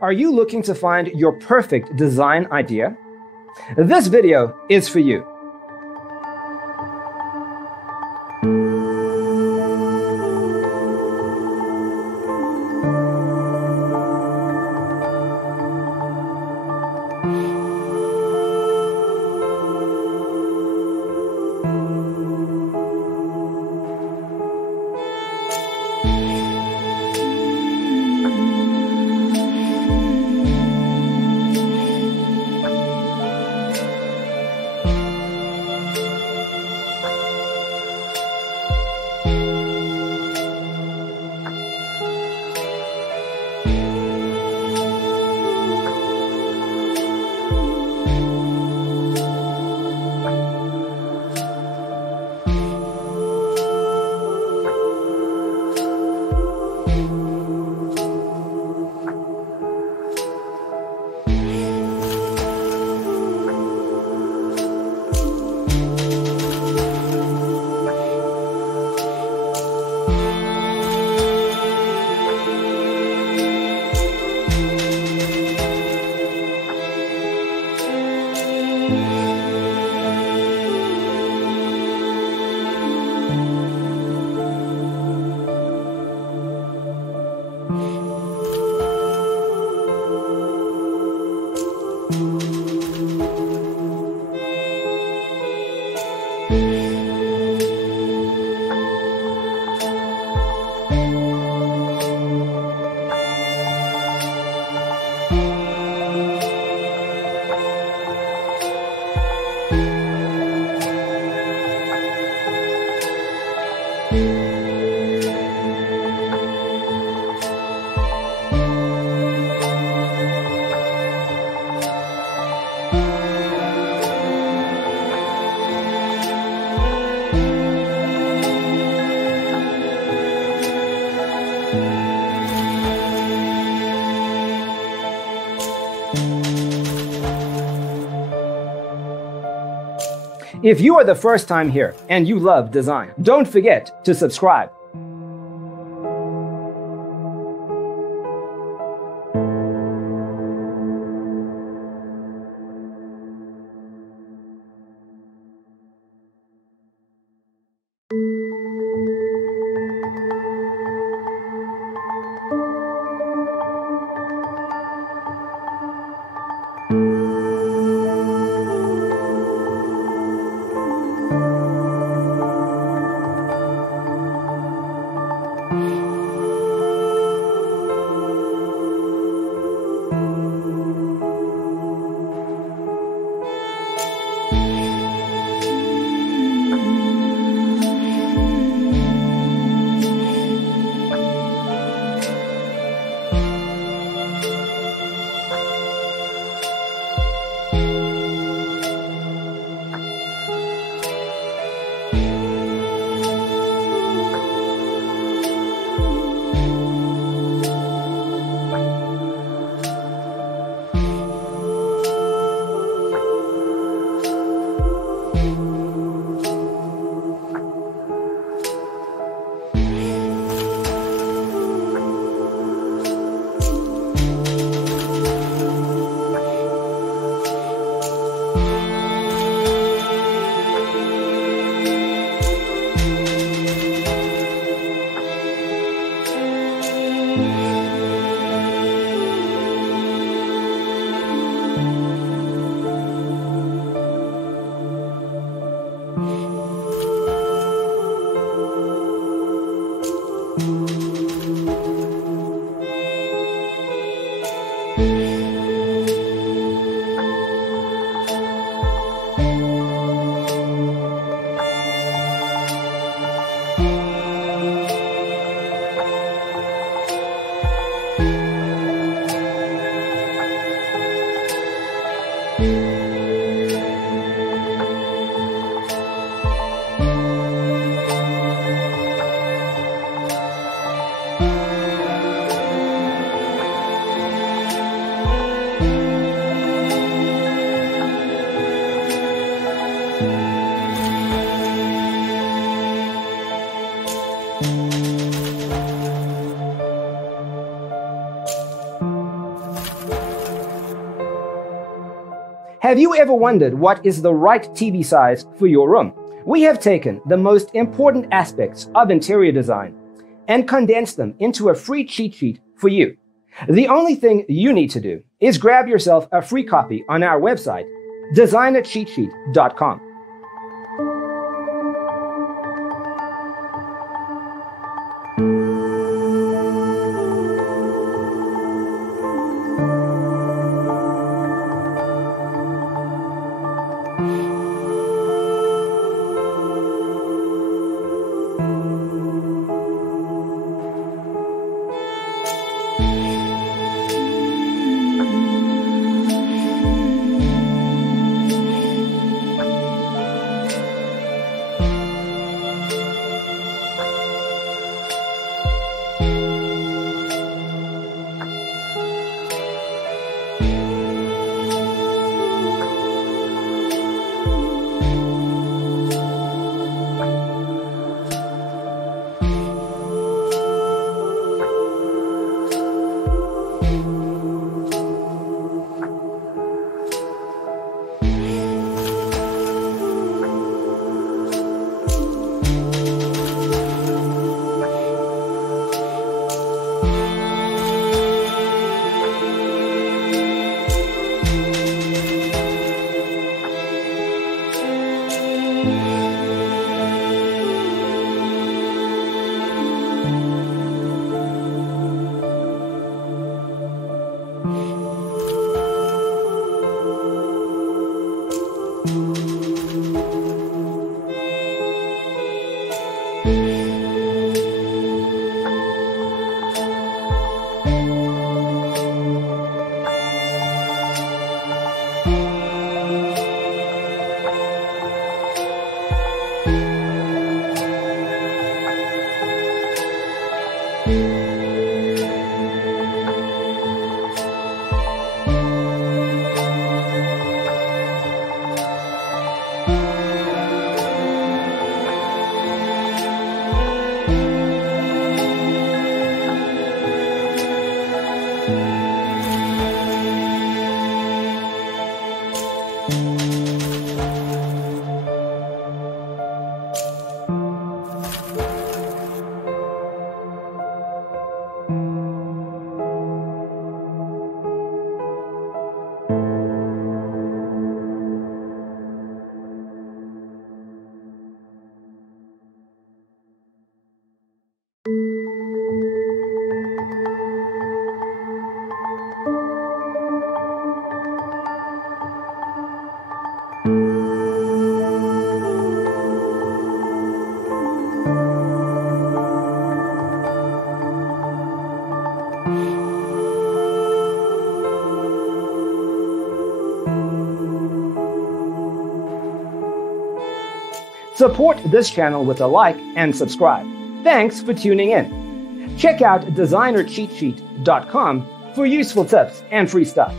Are you looking to find your perfect design idea? This video is for you. If you are the first time here and you love design, don't forget to subscribe. Have you ever wondered what is the right TV size for your room? We have taken the most important aspects of interior design and condensed them into a free cheat sheet for you. The only thing you need to do is grab yourself a free copy on our website, designercheatsheet.com. Support this channel with a like and subscribe. Thanks for tuning in. Check out designercheatsheet.com for useful tips and free stuff.